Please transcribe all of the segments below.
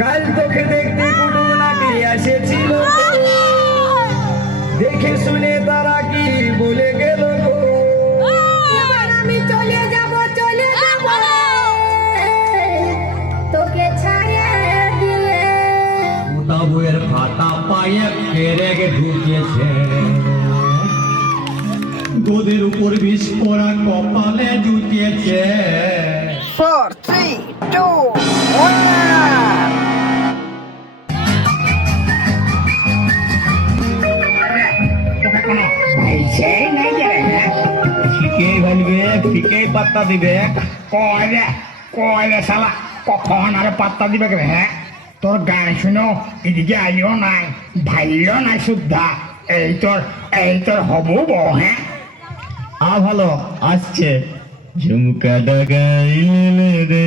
কাল তোকে দেখতে কুটুম নাকি এসেছিল। দেখে শুনে তারা কি বলে গেল আমি চলে যাব চলে যাব। তোকে ছাড়িয়ে দিয়ে মোটা বইয়ের ফাটা পায়ে পেরেক ঢুকেছে। গোদের উপর বিষ পড়া কপালে জুটিয়েছে। ফিকেই পাত্তা দিবে। কয়লে কয়লে শালা কখন আর পাত্তা দিবে হ্যাঁ? তোর গান শুনো এদিকে আইও নাই ভাইও নাই শুদ্ধা। এই তোর এই তোর হবু বউ হ্যাঁ? আ ভালো আসছে। ঝুমকা ডাগাইলে রে।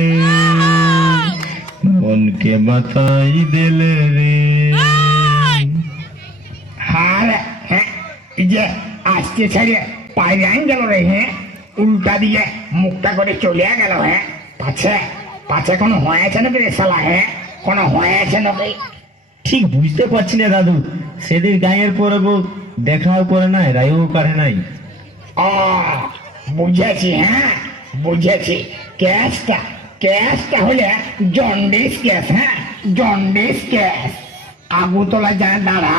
মনকে মাথাই দিলে রে। হ্যাঁ হ্যাঁ? এই যে আজকে ছেড়ে পাইলাইন গেল রে হ্যাঁ? উল্টা দিয়ে মুখটা করে চলে গেল হ্যাঁ? পাছে? পাছে কোনো হয়েছে নাকি রে শালা হ্যাঁ? কোনো হয়েছে নাকি? ঠিক বুঝতে পারছি না দাদু। সেদিন গায়ের পরে বউ দেখাও করে নাই রায়ও করে নাই। ও বুঝেছি হ্যাঁ? বুঝেছি। কেসটা কেসটা হলে জন্ডিস কেস হ্যাঁ? Jaundice case. আগুতলা যা দাঁড়া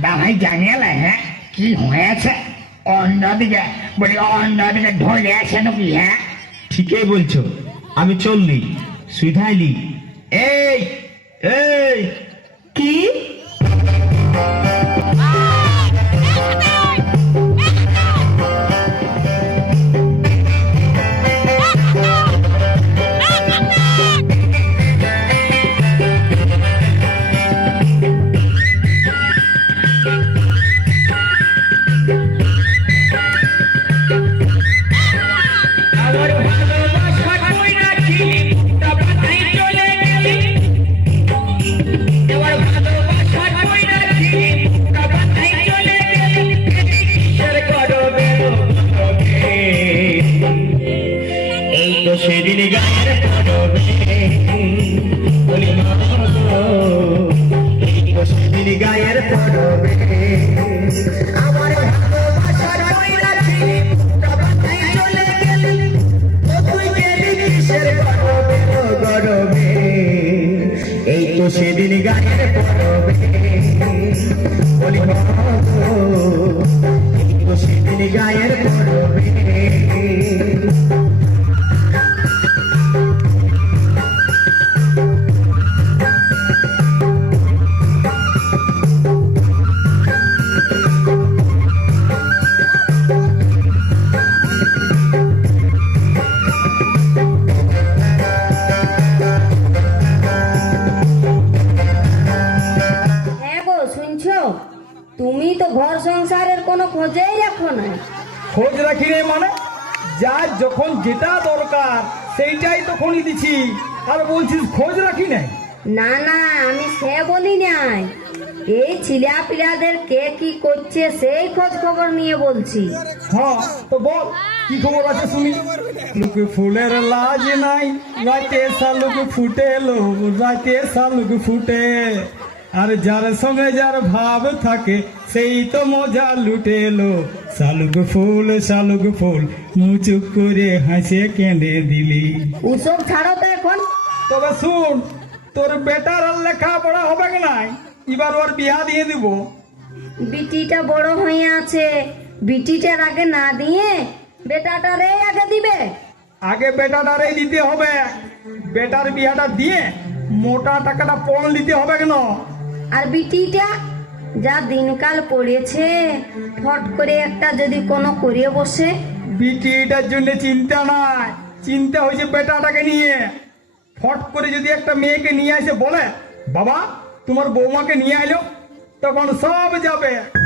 দাঁড়াই জানিয়ে হ্যাঁ? কি হয়েছে? অন্যদিকে বলি অন্যদিকে ধরে আছে নাকি হ্যাঁ? ঠিকই বলছো। আমি চললি সুইধাইলি এই এই। কি? দরকার সেইটাই তো তখনই দিছি আর বলছিস খোঁজ রাখি নাই? না না আমি সে বলি নাই। এই ছিলা পিলাদের কে কি করছে সেই খোঁজ খবর নিয়ে বলছি। হ্যাঁ তো বল কি খবর আছে শুনি? লোক ফুলের লাজ নাই রাতে শালুক ফুটে লো রাতে শালুক ফুটে। আর যার সঙ্গে যার ভাব থাকে সেই তো মজা লুটে লো শালুক ফুল শালুক ফুল মুচুক করে হাসে কেঁদে দিলি। ওসব ছাড়ো তো এখন। তবে শুন তোর বেটার আর লেখাপড়া হবে কি নাই? এবার ওর বিয়া দিয়ে দিব। বিটিটা বড় হয়ে আছে। বিটিটার আগে না দিয়ে বেটাটারে আগে দিবে। আগে বেটাটারে দিতে হবে। বেটার বিয়াটা দিয়ে মোটা টাকাটা পণ দিতে হবে কেন? আর বিটিটা যা দিনকাল পড়েছে, ফট করে একটা যদি কোনো করিয়ে বসে। বিটিটার জন্য চিন্তা নাই। চিন্তা হয়েছে বেটাটাকে নিয়ে। ফট করে যদি একটা মেয়েকে নিয়ে এসে বলে, বাবা, তোমার বৌমাকে নিয়ে আইলো, তখন সব যাবে।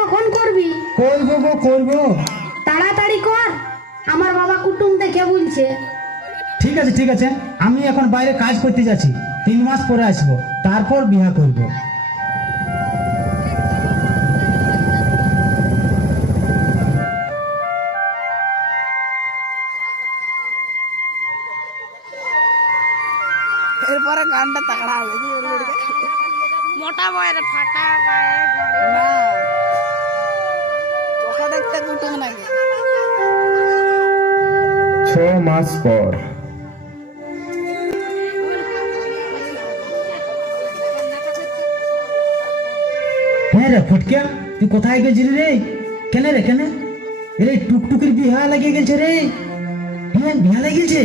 কখন করবি? করব গো করব। তাড়াতাড়ি কর। আমার বাবা কুটুম দেখে বলছে। ঠিক আছে ঠিক আছে। আমি এখন বাইরে কাজ করতে যাচ্ছি। তিন মাস পরে আসব। তারপর বিয়া করব। এরপরে গানটা তাকড়া হবে। মোটা বয়ের ফাটা পায়ে কুটুম ছ মাস পর। হ্যাঁ রে ফুটকে তুই কোথায় গেছিলি রে? কেন রে কেন? রে টুকটুকির বিহা লাগিয়ে গেছে রে। হ্যাঁ বিহা লাগিয়ে গেছে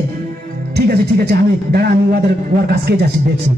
ঠিক আছে ঠিক আছে আমি দাঁড়া আমি ওদের ওর কাছকে যাচ্ছি দেখছি।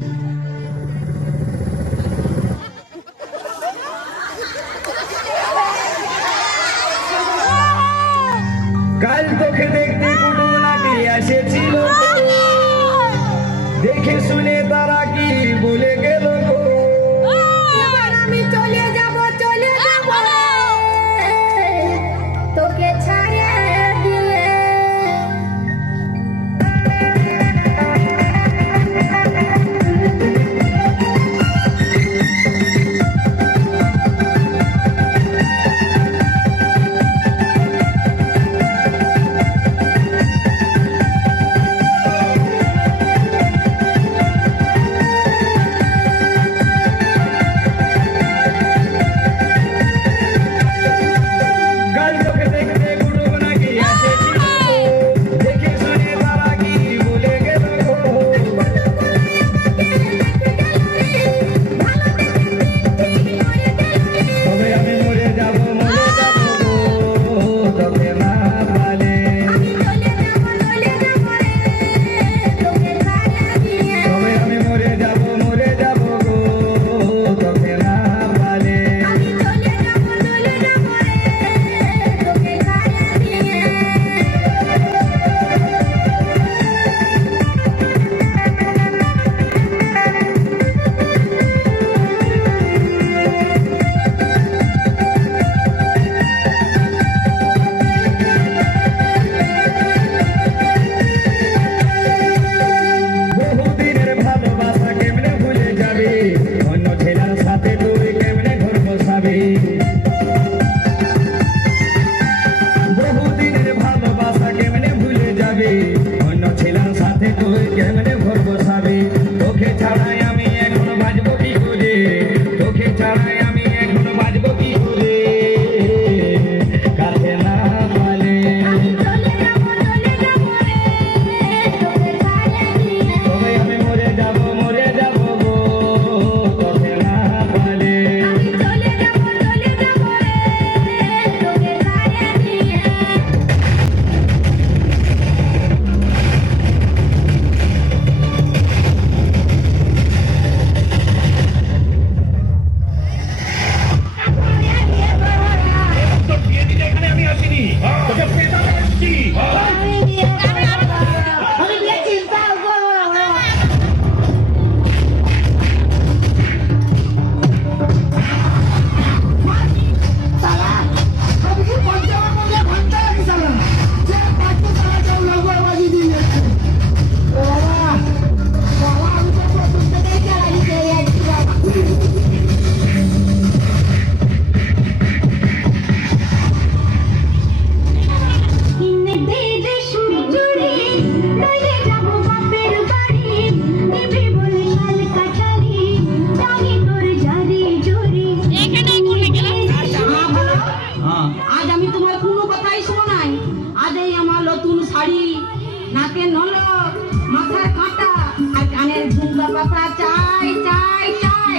ঝুমকা চাই চাই চাই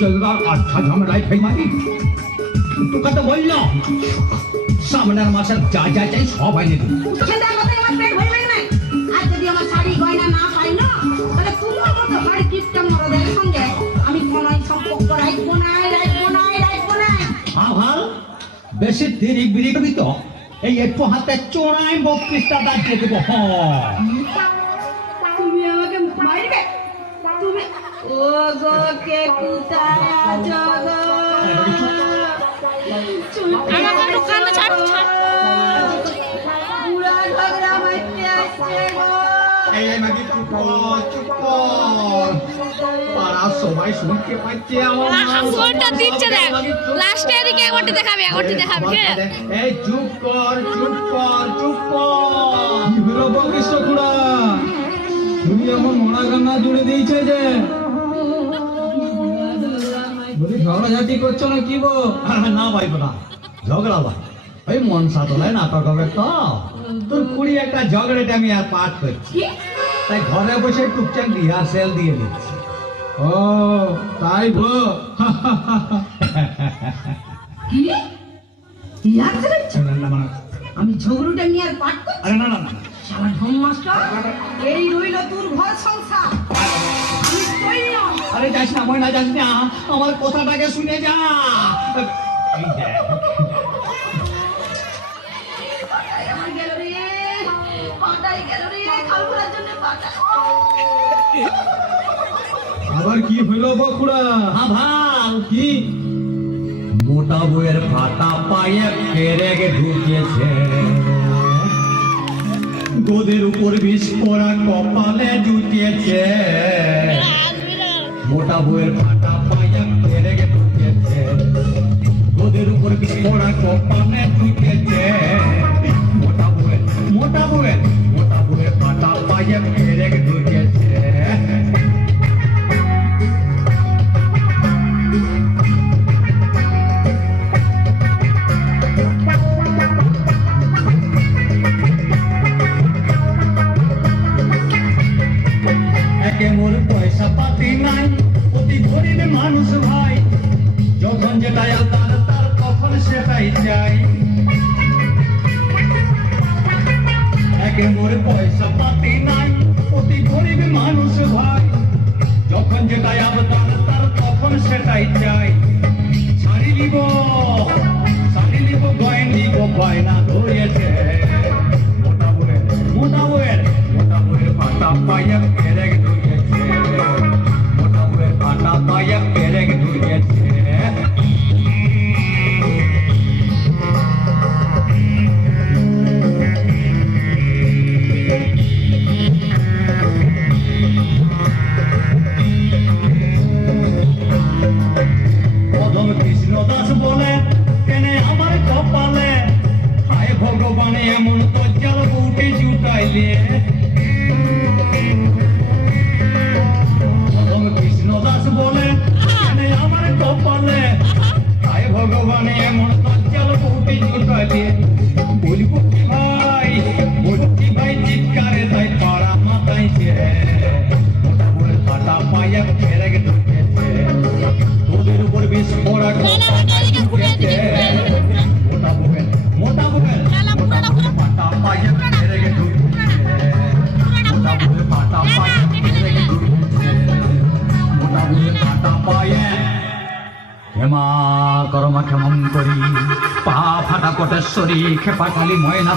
চলবার আচ্ছা ঝামেলায় ফেই মারি তোকে তো সামনের মাসের যা যা চাই সব আইনে দিবি সেটা কথাই আমার পেট ভরবে না আর যদি আমার শাড়ি গয়না না পাই না তাহলে তোমার মতো হাড়ি কিপটা মরদের সঙ্গে আমি কোনোই সম্পর্ক রাখব না রাখব না রাখব না। আভাল বেশি দেরি করবি তো? এই একটু হাতে চোরাই বত্রিশটা দাঁড়িয়ে দেবো। হ্যাঁ গো কোথায় আছো আমার একটু ছাড় ছাড়। পুরা ঝগড়া মারতে আসছে গো। এই এই মাগি চুপ চুপ পাড়া সবাই শুনতে পাচ্ছে আমার হাসুয়াটা দিচ্ছে দেখ। লাস্টে এদিকে একবারটি দেখাবি একবারটি দেখাবি আছে এই চুপ কর চুপ কর চুপ কর। কি হলো কৃষ্ণ খুড়া? তুমি এমন মরা কান্না জুড়ে দিয়েছে যে। বলি ঝগড়াঝাটি করছ না কি গো না ভাই না ঝগড়া ভাই। ওই মন সাতলায় নাটক হবে তো। তোর কুড়ি একটা ঝগড়াটা আমি আর পাঠ করছি। তাই ঘরে বসে টুকটাক রিহার্সেল দিয়ে দিচ্ছি ও তাই আমি ঝগড়ুটা নিয়ে আর পাঠ করছি? আরে না না না। শালা ঢং মাস্টার এই রইল তোর ঘর সংসার। আরে যাস না ময়না যাস না। আমার কথাটাকে শুনে যা। আবার কি হইল গো খুড়া হ্যাঁ ভালো কি? মোটা বইয়ের ফাটা পায়ে পেরেক ঢুকেছে। গোদের উপর বিষ পড়া কপালে জুটিয়েছে মোটা বইয়ের ফাটা পায়ে পেরেক ঢুকেছে। গোদের উপর পড়া কপালে জুটিয়েছে মোটা বইয়ের মোটা বইয়ের মোটা বইয়ের ফাটা পায়ে পেরেক ঢুকেছে। একে মোর মোর পয়সা পাতি নাই? অতি গরিব মানুষ ভাই। যখন যেটাই আবদার, তার তখন সেটাই চাই। পায়ে ফেরে ঢুকেছে তোদের উপর বিষ পড়া মোটা ফেরে ফেরে ক্ষমা করমা ক্ষমম করি। পা ফাটা কটেশ্বরী খেপা কালী ময়না